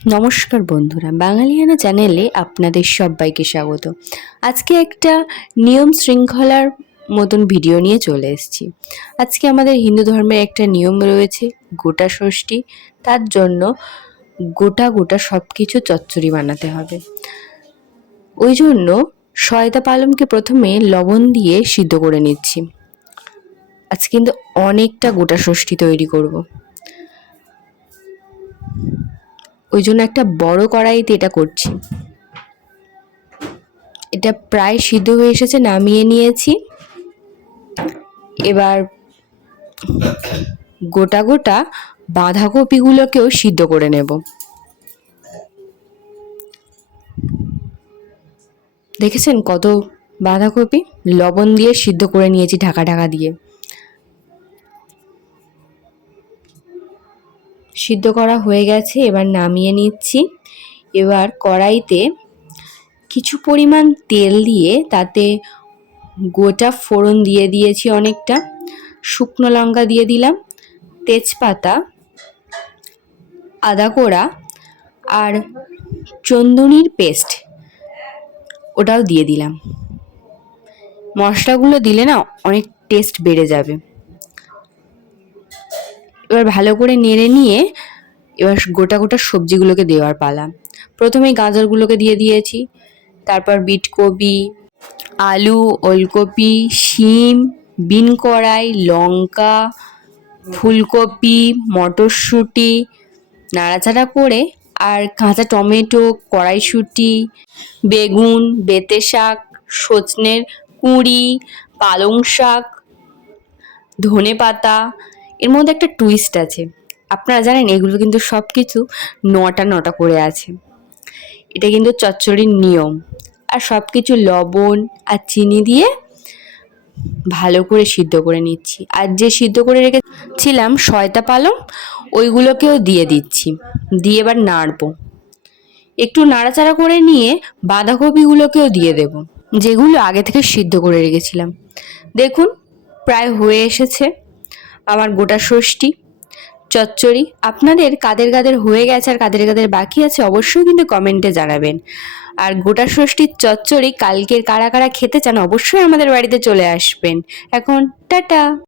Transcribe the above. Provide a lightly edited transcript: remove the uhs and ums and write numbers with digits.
নমস্কার বন্ধুরা, বাঙালিয়ানা চ্যানেলে আপনাদের সবাইকে স্বাগত। আজকে একটা নিয়ম শৃঙ্খলার মতন ভিডিও নিয়ে চলে এসেছি। আজকে আমাদের হিন্দু ধর্মের একটা নিয়ম রয়েছে গোটা ষষ্ঠী। তার জন্য গোটা গোটা সব কিছু চচ্চড়ি বানাতে হবে। ওই জন্য শয়তা পালংকে প্রথমে লবণ দিয়ে সিদ্ধ করে নিচ্ছি। আজকে কিন্তু অনেকটা গোটা ষষ্ঠী তৈরি করব। ওই জন্য একটা বড় কড়াইতে এটা করছি। এটা প্রায় সিদ্ধ হয়ে এসেছে, নামিয়ে নিয়েছি। এবার গোটা গোটা বাঁধাকপিগুলোকেও সিদ্ধ করে নেব। দেখেছেন কত বাঁধাকপি লবণ দিয়ে সিদ্ধ করে নিয়েছি ঢাকা ঢাকা দিয়ে। সিদ্ধ করা হয়ে গেছে, এবার নামিয়ে নিচ্ছি। এবার কড়াইতে কিছু পরিমাণ তেল দিয়ে তাতে গোটা ফোড়ন দিয়ে দিয়েছি অনেকটা, শুকনো লঙ্কা দিয়ে দিলাম, তেজপাতা, আদা কোড়া আর চন্দনির পেস্ট ওটাও দিয়ে দিলাম। মশলাগুলো দিলে না অনেক টেস্ট বেড়ে যাবে। এবার ভালো করে নেড়ে নিয়ে এবার গোটা গোটা সবজিগুলোকে দেওয়ার পালা। প্রথমে গাজরগুলোকে দিয়ে দিয়েছি, তারপর বিটকপি, আলু, ওলকপি, শিম, বিন কড়াই, লঙ্কা, ফুলকপি, মটরশুঁটি নাড়াচাড়া করে, আর কাঁচা টমেটো, কড়াইশুঁটি, বেগুন, বেঁতে শাক, সজনের কুঁড়ি, পালং শাক, ধনে পাতা। এর মধ্যে একটা টুইস্ট আছে, আপনারা জানেন এগুলো কিন্তু সব কিছু নটা নটা করে আছে। এটা কিন্তু চচ্চড়ির নিয়ম। আর সব কিছু লবণ আর চিনি দিয়ে ভালো করে সিদ্ধ করে নিচ্ছি। আর যে সিদ্ধ করে রেখেছিলাম শয়তা পালং, ওইগুলোকেও দিয়ে দিচ্ছি। দিয়ে এবার নাড়বো। একটু নাড়াচাড়া করে নিয়ে বাঁধাকপিগুলোকেও দিয়ে দেব, যেগুলো আগে থেকে সিদ্ধ করে রেখেছিলাম। দেখুন প্রায় হয়ে এসেছে আমার গোটা ষষ্ঠী চচ্চড়ি। আপনাদের কাদের কাদের হয়ে গেছে আর কাদের কাদের বাকি আছে অবশ্যই কিন্তু কমেন্টে জানাবেন। আর গোটা ষষ্ঠীর চচ্চড়ি কালকের কারা কারা খেতে চান অবশ্যই আমাদের বাড়িতে চলে আসবেন। এখন টাটা।